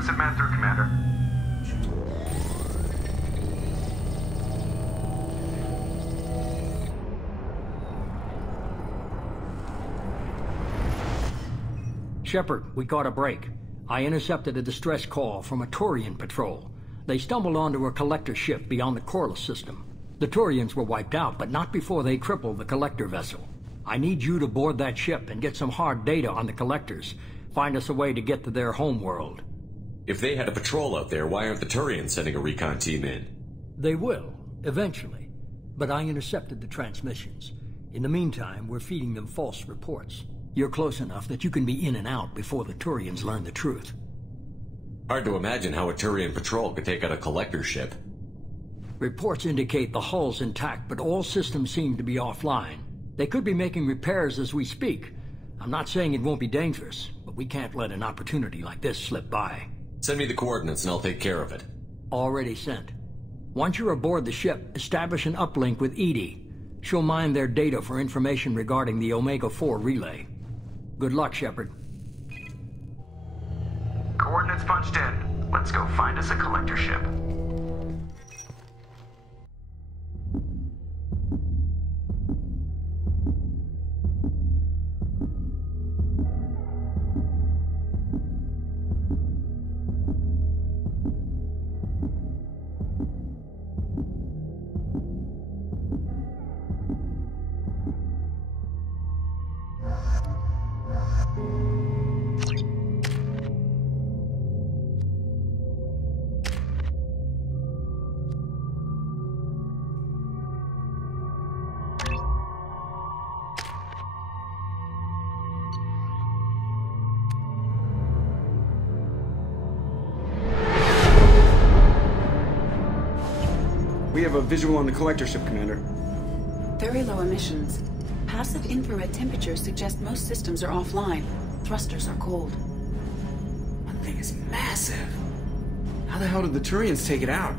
Exclusive man through, Commander. Shepard, we caught a break. I intercepted a distress call from a Turian patrol. They stumbled onto a collector ship beyond the Corliss system. The Turians were wiped out, but not before they crippled the collector vessel. I need you to board that ship and get some hard data on the collectors. Find us a way to get to their home world. If they had a patrol out there, why aren't the Turians sending a recon team in? They will, eventually. But I intercepted the transmissions. In the meantime, we're feeding them false reports. You're close enough that you can be in and out before the Turians learn the truth. Hard to imagine how a Turian patrol could take out a collector ship. Reports indicate the hull's intact, but all systems seem to be offline. They could be making repairs as we speak. I'm not saying it won't be dangerous, but we can't let an opportunity like this slip by. Send me the coordinates and I'll take care of it. Already sent. Once you're aboard the ship, establish an uplink with Edie. She'll mine their data for information regarding the Omega-4 relay. Good luck, Shepard. Coordinates punched in. Let's go find us a collector ship. We have a visual on the collector ship, Commander. Very low emissions. Passive infrared temperatures suggest most systems are offline. Thrusters are cold. That thing is massive. How the hell did the Turians take it out?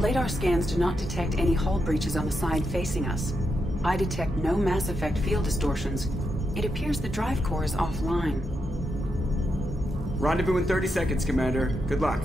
Radar scans do not detect any hull breaches on the side facing us. I detect no Mass Effect field distortions. It appears the drive core is offline. Rendezvous in 30 seconds, Commander. Good luck.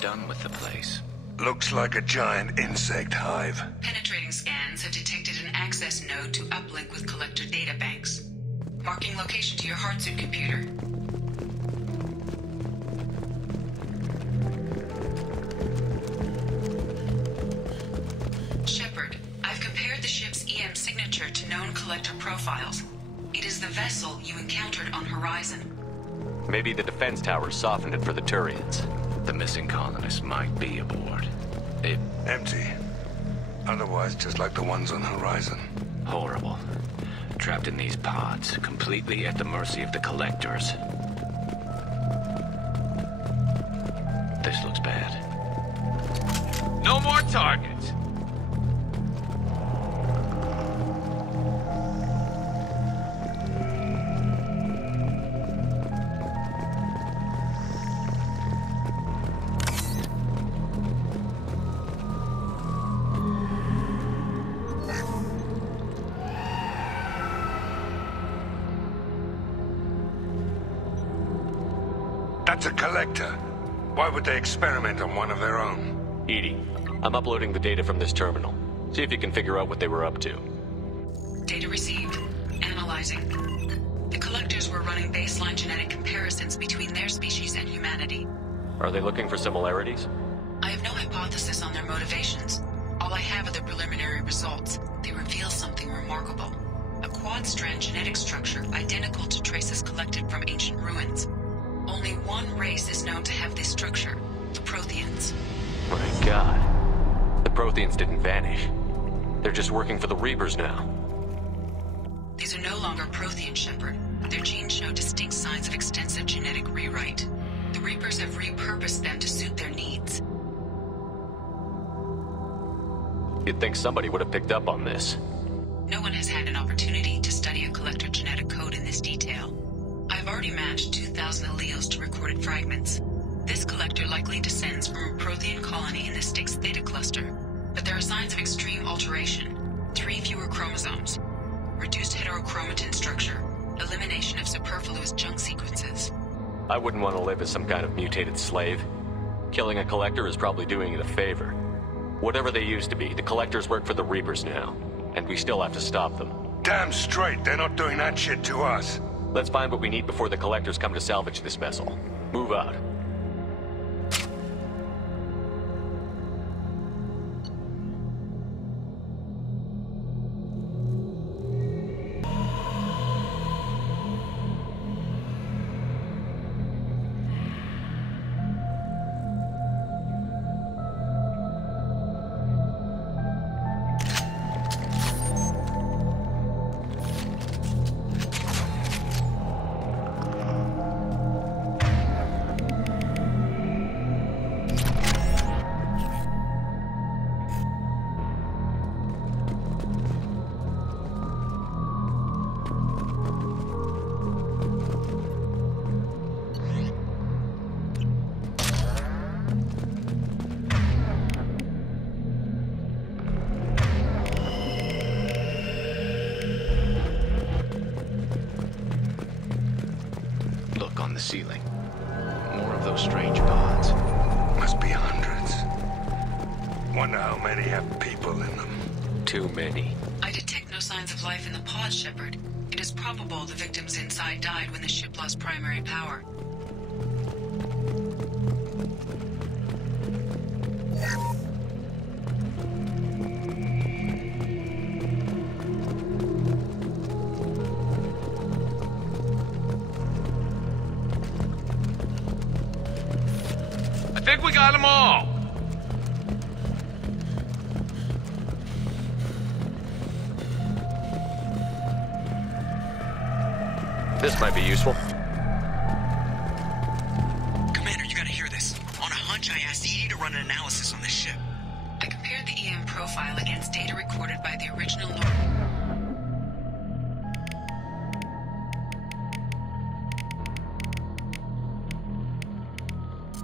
Done with the place. Looks like a giant insect hive. Penetrating scans have detected an access node to uplink with collector databanks. Marking location to your hardsuit computer. Shepard, I've compared the ship's EM signature to known collector profiles. It is the vessel you encountered on Horizon. Maybe the defense towers softened it for the Turians. The missing colonists might be aboard. Empty. Otherwise, just like the ones on Horizon. Horrible. Trapped in these pods, completely at the mercy of the collectors. This looks bad. No more targets! That's a collector. Why would they experiment on one of their own? Edie, I'm uploading the data from this terminal. See if you can figure out what they were up to. Data received. Analyzing. The collectors were running baseline genetic comparisons between their species and humanity. Are they looking for similarities? I have no hypothesis on their motivations. All I have are the preliminary results. They reveal something remarkable. A quad-strand genetic structure identical to traces collected from ancient ruins. Only one race is known to have this structure, the Protheans. My god. The Protheans didn't vanish. They're just working for the Reapers now. These are no longer Prothean, Shepard. Their genes show distinct signs of extensive genetic rewrite. The Reapers have repurposed them to suit their needs. You'd think somebody would have picked up on this. No one has had an opportunity to study a collector genetic code in this detail. I've already matched 2,000 alleles to recorded fragments. This collector likely descends from a Prothean colony in the Styx Theta cluster, but there are signs of extreme alteration. 3 fewer chromosomes, reduced heterochromatin structure, elimination of superfluous junk sequences. I wouldn't want to live as some kind of mutated slave. Killing a collector is probably doing it a favor. Whatever they used to be, the collectors work for the Reapers now, and we still have to stop them. Damn straight, they're not doing that shit to us. Let's find what we need before the collectors come to salvage this vessel. Move out. The ceiling. More of those strange pods. Must be hundreds. Wonder how many have people in them. Too many. I detect no signs of life in the pods, Shepard. It is probable the victims inside died when the ship lost primary power. I think we got them all. This might be useful. Commander, you gotta hear this. On a hunch, I asked Edie to run an analysis on this ship. I compared the EM profile against data recorded by the original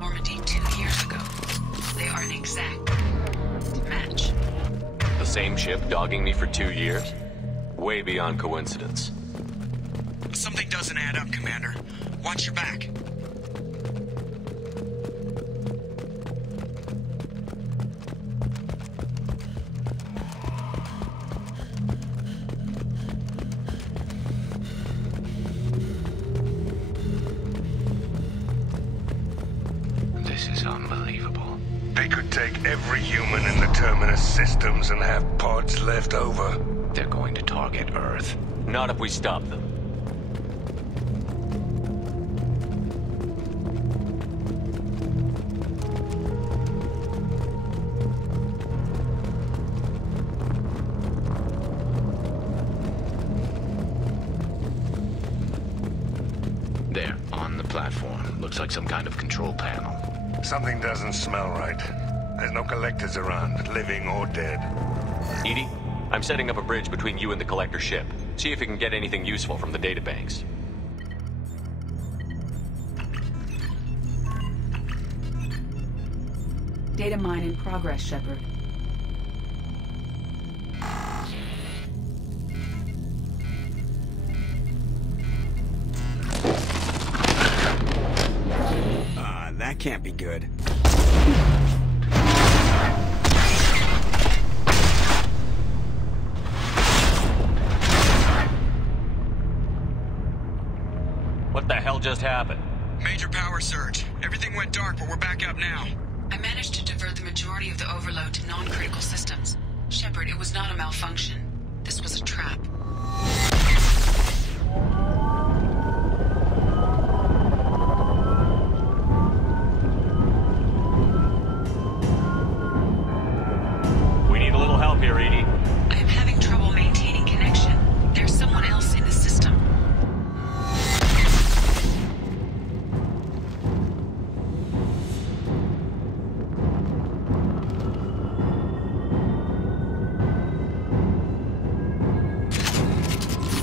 Normandy 2 years ago. They are an exact match. The same ship dogging me for 2 years? Way beyond coincidence. Something doesn't add up, Commander. Watch your back. This is unbelievable. They could take every human in the Terminus systems and have pods left over. They're going to target Earth. Not if we stop them. There, on the platform. Looks like some kind of control panel. Something doesn't smell right. There's no collectors around, living or dead. Edie, I'm setting up a bridge between you and the collector ship. See if you can get anything useful from the databanks. Data mine in progress, Shepard. That can't be good. just happened? Major power surge. Everything went dark, but we're back up now. I managed to divert the majority of the overload to non-critical systems. Shepard, it was not a malfunction. This was a trap. We need a little help here, Edie. I am having trouble maintaining connection. There's someone else in the system.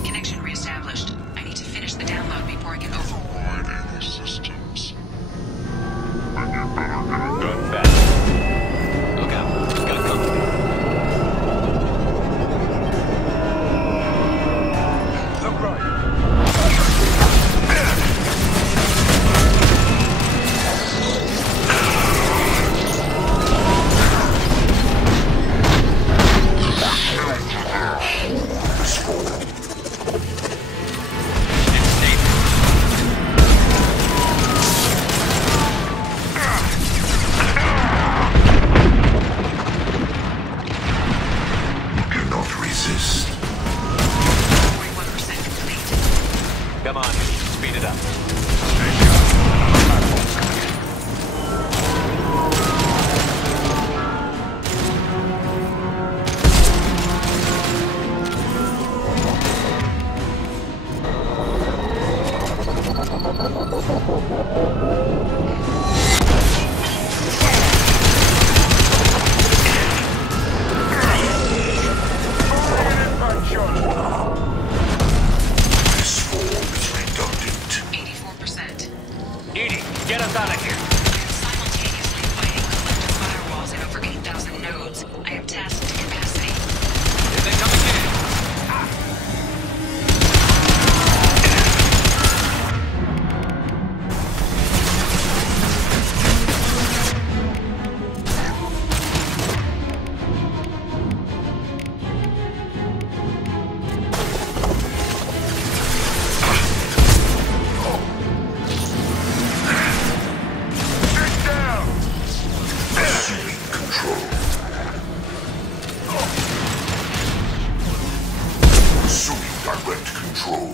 Connection reestablished. I need to finish the download before I can override any systems. Going fast. Look out. It's got company. Look right. Cannot resist. 41% complete. Come on, speed it up. This form is redundant. 84%. Edie, get us out of here. I am simultaneously fighting collective firewalls in over 8,000 nodes. I am tasked to capacity. Is they coming in? Get down! Assuming control. Assuming direct control.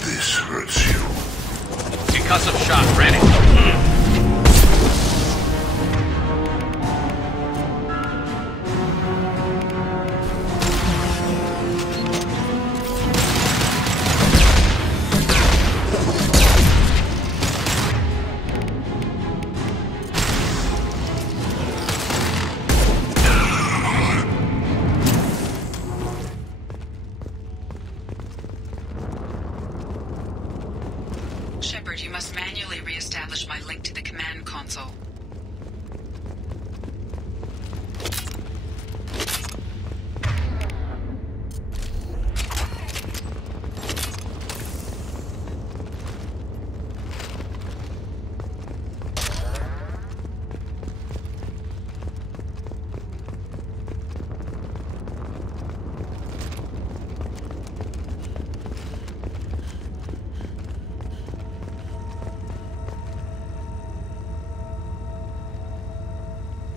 This hurts you. Concussive shot ready. Shepard, you must manually re-establish my link to the command console.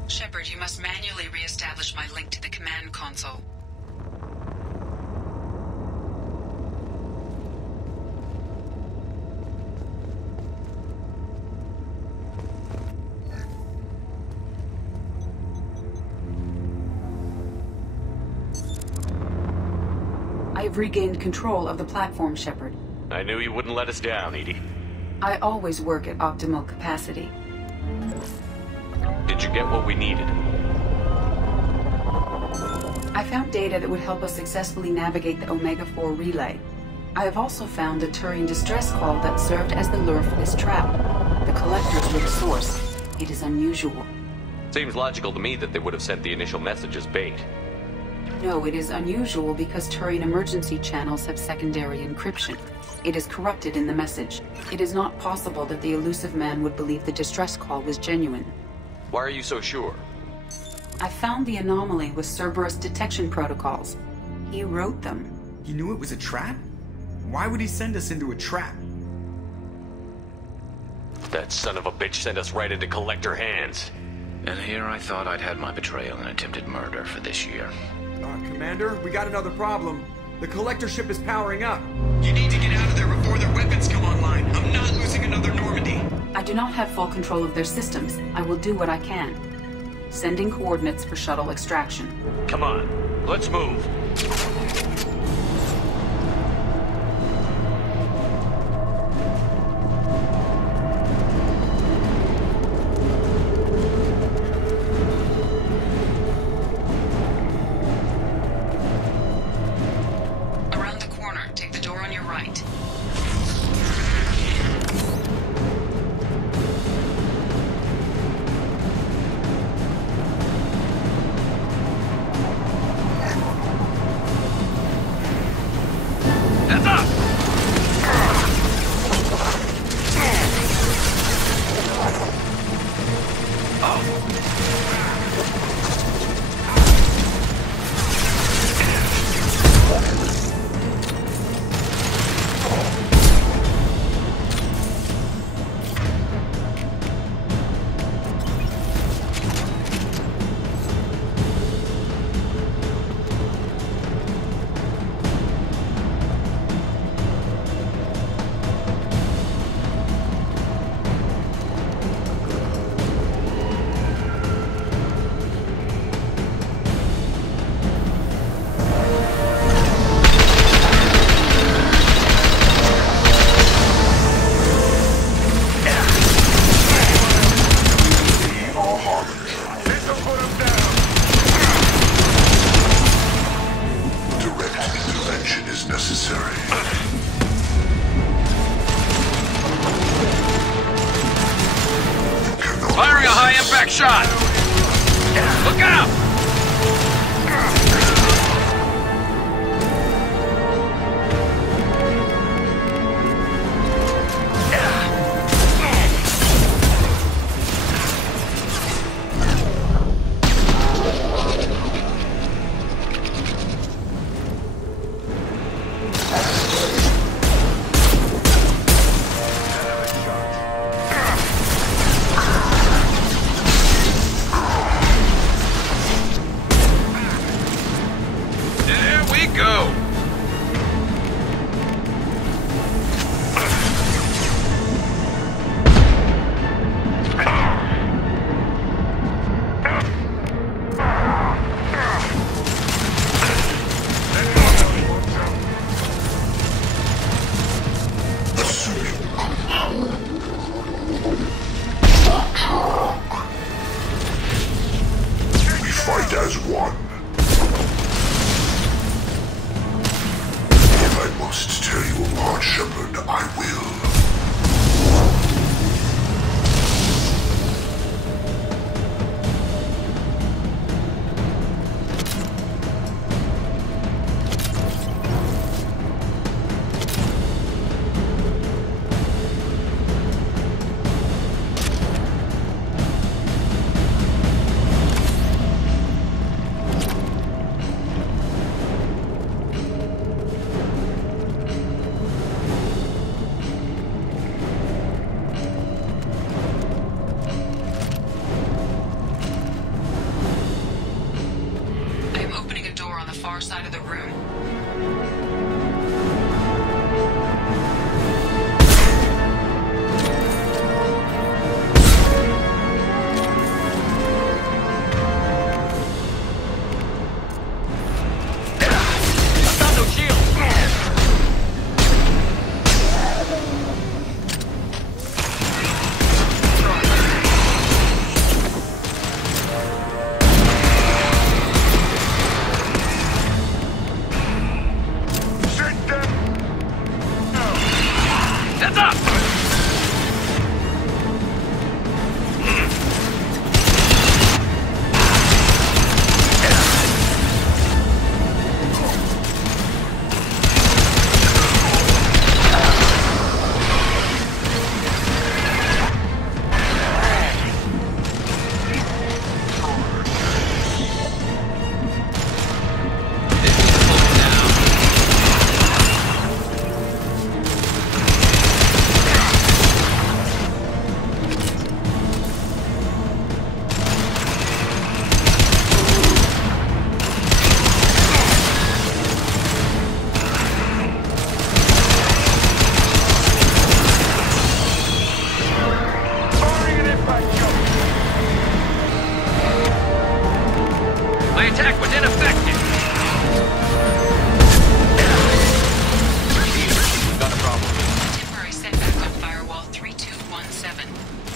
Shepard, you must manually re-establish my link to the command console. I have regained control of the platform, Shepard. I knew you wouldn't let us down, Edie. I always work at optimal capacity. Did you get what we needed? I found data that would help us successfully navigate the Omega-4 relay. I have also found a Turian distress call that served as the lure for this trap. The collectors were the source. It is unusual. Seems logical to me that they would have sent the initial message as bait. No, it is unusual because Turian emergency channels have secondary encryption. It is corrupted in the message. It is not possible that the elusive man would believe the distress call was genuine. Why are you so sure? I found the anomaly with Cerberus detection protocols. He wrote them. He knew it was a trap? Why would he send us into a trap? That son of a bitch sent us right into Collector hands. And here I thought I'd had my betrayal and attempted murder for this year. Commander, we got another problem. The Collector ship is powering up. You need to get out of there before their weapons come online. I'm not losing another Normandy. I do not have full control of their systems. I will do what I can. Sending coordinates for shuttle extraction. Come on, let's move. Around the corner, take the door on your right. Firing a high-impact shot! Look out!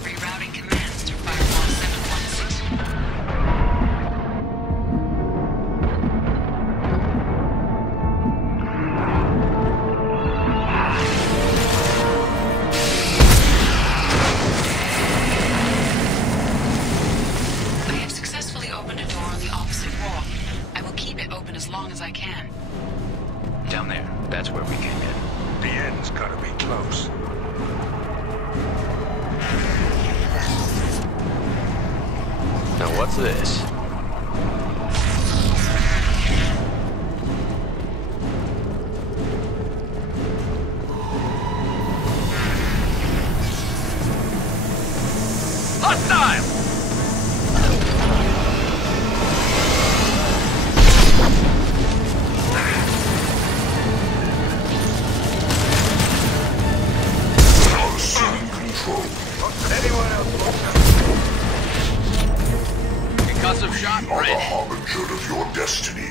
Rerouting commands to Firewall 716. I have successfully opened a door on the opposite wall. I will keep it open as long as I can. Down there. That's where we came in. The end's gotta be close. Now what's this? Hostile! Concussive shot, Not a ready. harbinger of your destiny.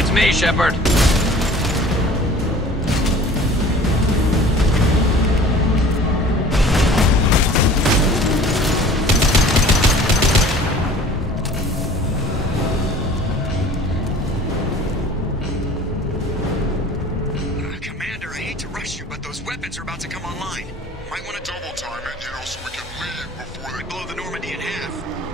It's me, Shepard. Commander, I hate to rush you, but those weapons are about to come online. Might want to double time it, so we can leave before they blow the Normandy in half.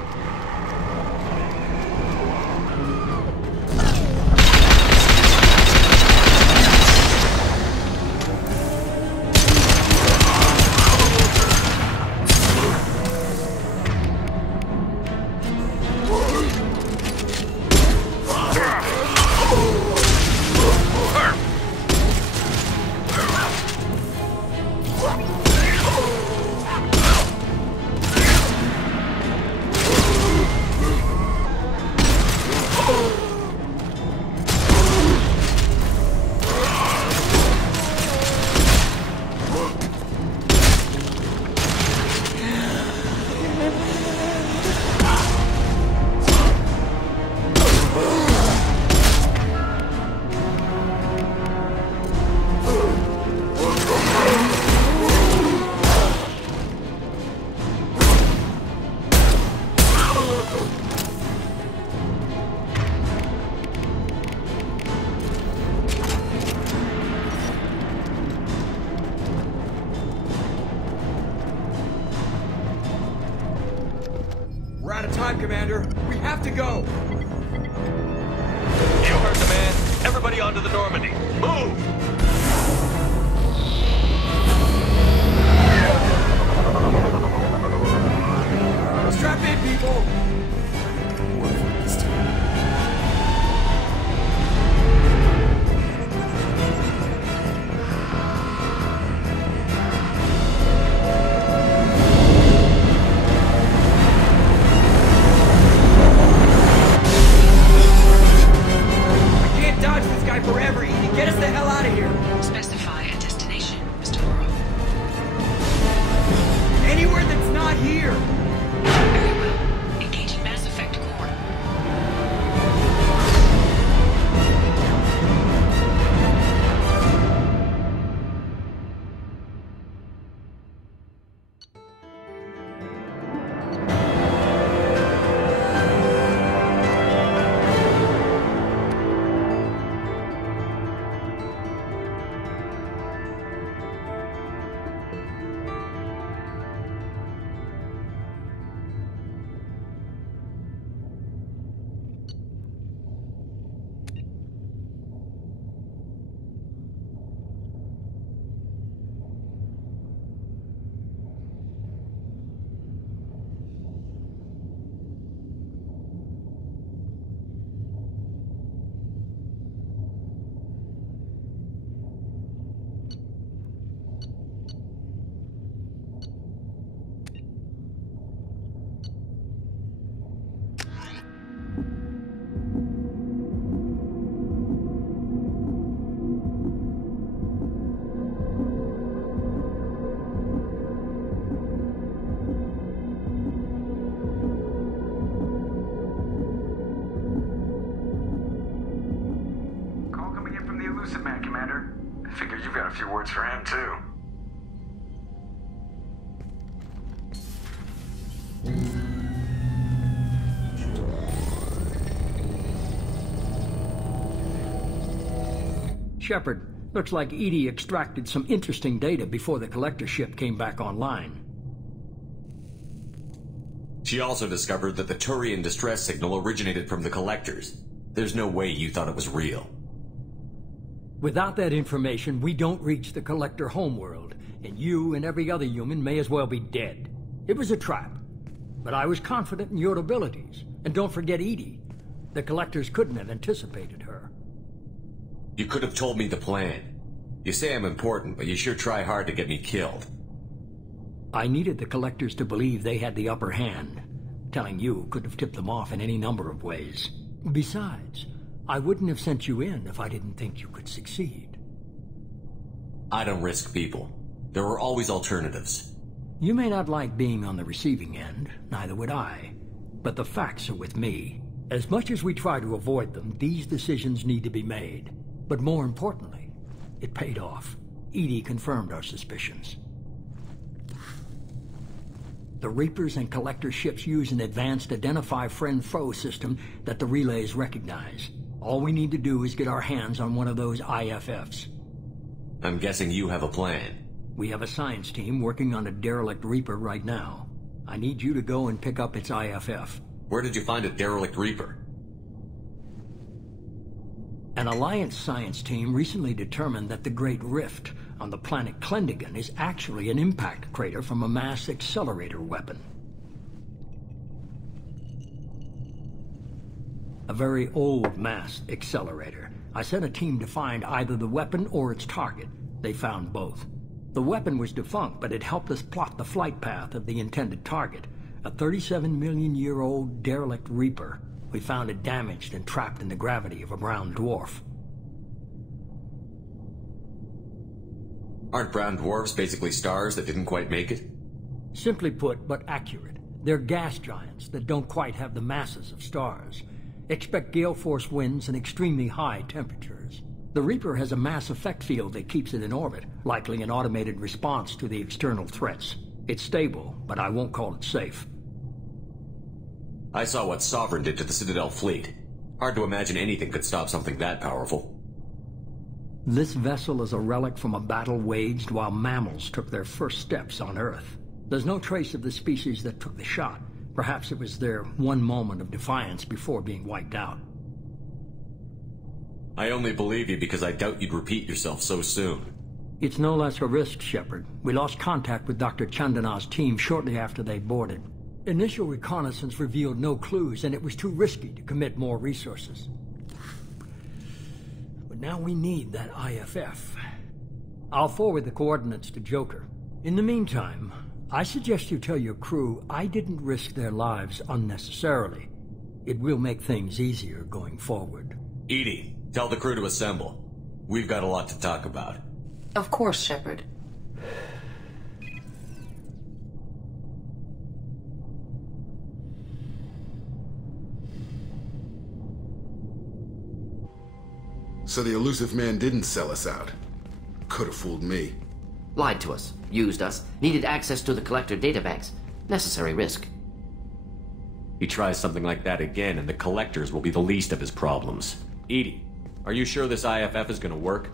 Commander. We have to go. You heard the man. Everybody onto the Normandy. Move! Strap in, people! Forever, Edie. Get us the hell out of here. Specify a destination, Mr. Morrow. Anywhere that's not here. Very well. Engaging Mass Effect core. Man, Commander. I figure you've got a few words for him, too. Shepard, looks like Edie extracted some interesting data before the collector ship came back online. She also discovered that the Turian distress signal originated from the collectors. There's no way you thought it was real. Without that information, we don't reach the collector homeworld, and you and every other human may as well be dead. It was a trap, but I was confident in your abilities. And don't forget Edie. The collectors couldn't have anticipated her. You could have told me the plan. You say I'm important, but you sure try hard to get me killed. I needed the collectors to believe they had the upper hand. Telling you could have tipped them off in any number of ways. Besides, I wouldn't have sent you in if I didn't think you could succeed. I don't risk people. There are always alternatives. You may not like being on the receiving end, neither would I. But the facts are with me. As much as we try to avoid them, these decisions need to be made. But more importantly, it paid off. Edie confirmed our suspicions. The Reapers and Collector ships use an advanced Identify Friend-Foe system that the relays recognize. All we need to do is get our hands on one of those IFFs. I'm guessing you have a plan. We have a science team working on a derelict Reaper right now. I need you to go and pick up its IFF. Where did you find a derelict Reaper? An Alliance science team recently determined that the Great Rift on the planet Klendigan is actually an impact crater from a mass accelerator weapon. A very old mass accelerator. I sent a team to find either the weapon or its target. They found both. The weapon was defunct, but it helped us plot the flight path of the intended target, a 37-million-year-old derelict Reaper. We found it damaged and trapped in the gravity of a brown dwarf. Aren't brown dwarfs basically stars that didn't quite make it? Simply put, but accurate. They're gas giants that don't quite have the masses of stars. Expect gale force winds and extremely high temperatures. The Reaper has a mass effect field that keeps it in orbit, likely an automated response to the external threats. It's stable, but I won't call it safe. I saw what Sovereign did to the Citadel fleet. Hard to imagine anything could stop something that powerful. This vessel is a relic from a battle waged while mammals took their first steps on Earth. There's no trace of the species that took the shot, Perhaps it was their one moment of defiance before being wiped out. I only believe you because I doubt you'd repeat yourself so soon. It's no less a risk, Shepard. We lost contact with Dr. Chandana's team shortly after they boarded. Initial reconnaissance revealed no clues, and it was too risky to commit more resources. But now we need that IFF. I'll forward the coordinates to Joker. In the meantime, I suggest you tell your crew I didn't risk their lives unnecessarily. It will make things easier going forward. EDI, tell the crew to assemble. We've got a lot to talk about. Of course, Shepard. So the elusive man didn't sell us out. Could have fooled me. Lied to us, used us, needed access to the Collector databanks. Necessary risk. He tries something like that again, and the Collectors will be the least of his problems. EDI, are you sure this IFF is gonna work?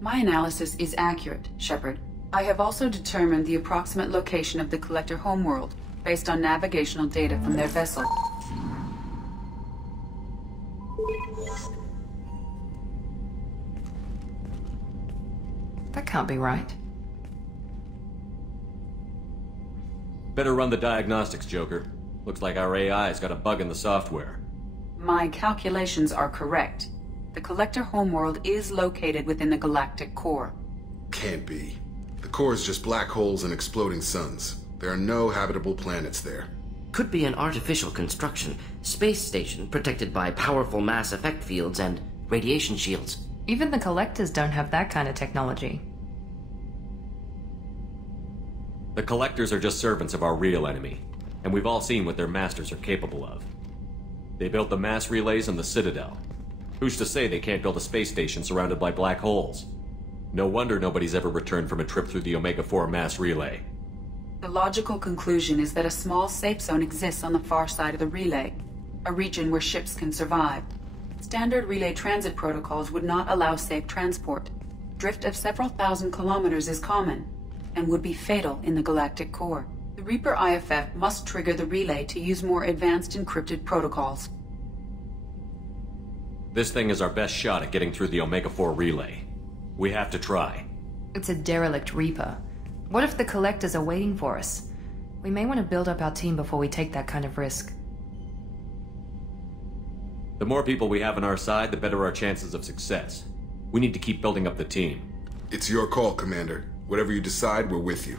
My analysis is accurate, Shepard. I have also determined the approximate location of the Collector homeworld, based on navigational data from their vessel. That can't be right. Better run the diagnostics, Joker. Looks like our AI's got a bug in the software. My calculations are correct. The Collector homeworld is located within the galactic core. Can't be. The core is just black holes and exploding suns. There are no habitable planets there. Could be an artificial construction. Space station protected by powerful mass effect fields and radiation shields. Even the Collectors don't have that kind of technology. The Collectors are just servants of our real enemy, and we've all seen what their masters are capable of. They built the mass relays on the Citadel. Who's to say they can't build a space station surrounded by black holes? No wonder nobody's ever returned from a trip through the Omega-4 mass relay. The logical conclusion is that a small safe zone exists on the far side of the relay, a region where ships can survive. Standard relay transit protocols would not allow safe transport. Drift of several thousand kilometers is common, and would be fatal in the galactic core. The Reaper IFF must trigger the relay to use more advanced encrypted protocols. This thing is our best shot at getting through the Omega-4 relay. We have to try. It's a derelict Reaper. What if the Collectors are waiting for us? We may want to build up our team before we take that kind of risk. The more people we have on our side, the better our chances of success. We need to keep building up the team. It's your call, Commander. Whatever you decide, we're with you.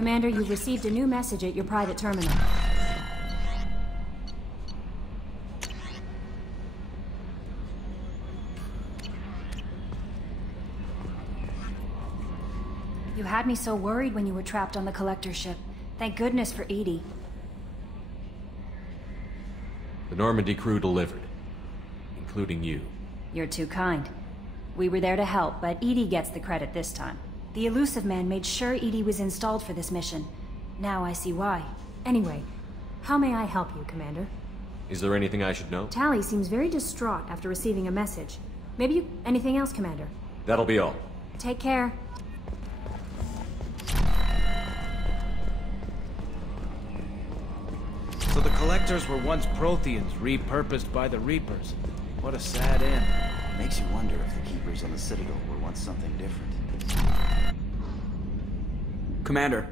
Commander, you've received a new message at your private terminal. You had me so worried when you were trapped on the Collector ship. Thank goodness for EDI. The Normandy crew delivered, including you. You're too kind. We were there to help, but EDI gets the credit this time. The elusive man made sure EDI was installed for this mission. Now I see why. Anyway, how may I help you, Commander? Is there anything I should know? Tally seems very distraught after receiving a message. Maybe anything else, Commander? That'll be all. Take care. So the Collectors were once Protheans, repurposed by the Reapers. What a sad end. Makes you wonder if the Keepers on the Citadel were once something different. Commander.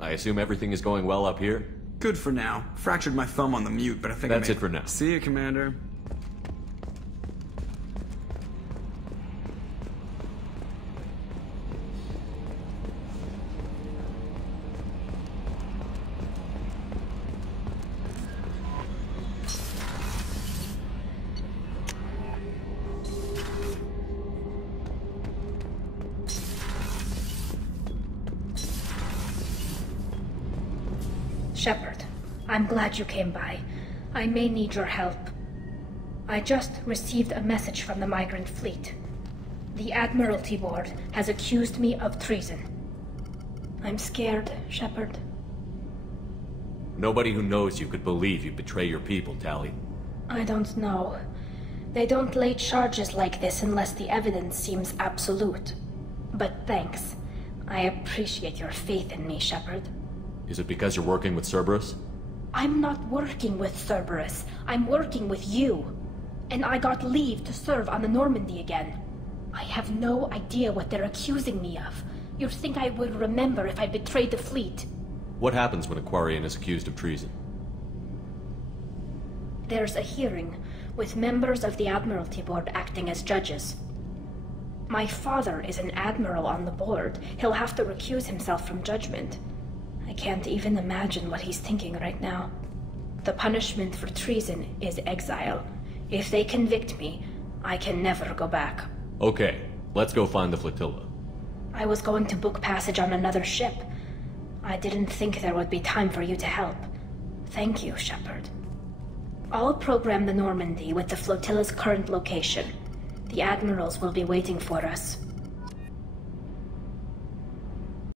I assume everything is going well up here? Good for now. Fractured my thumb on the mute, but I think That's it for now. See you, Commander. Shepard, I'm glad you came by. I may need your help. I just received a message from the migrant fleet. The Admiralty Board has accused me of treason. I'm scared, Shepard. Nobody who knows you could believe you betray your people, Tali. I don't know. They don't lay charges like this unless the evidence seems absolute. But thanks. I appreciate your faith in me, Shepard. Is it because you're working with Cerberus? I'm not working with Cerberus. I'm working with you. And I got leave to serve on the Normandy again. I have no idea what they're accusing me of. You'd think I would remember if I betrayed the fleet. What happens when a Quarian is accused of treason? There's a hearing, with members of the Admiralty Board acting as judges. My father is an admiral on the board. He'll have to recuse himself from judgment. I can't even imagine what he's thinking right now. The punishment for treason is exile. If they convict me, I can never go back. Okay, let's go find the flotilla. I was going to book passage on another ship. I didn't think there would be time for you to help. Thank you, Shepard. I'll program the Normandy with the flotilla's current location. The admirals will be waiting for us.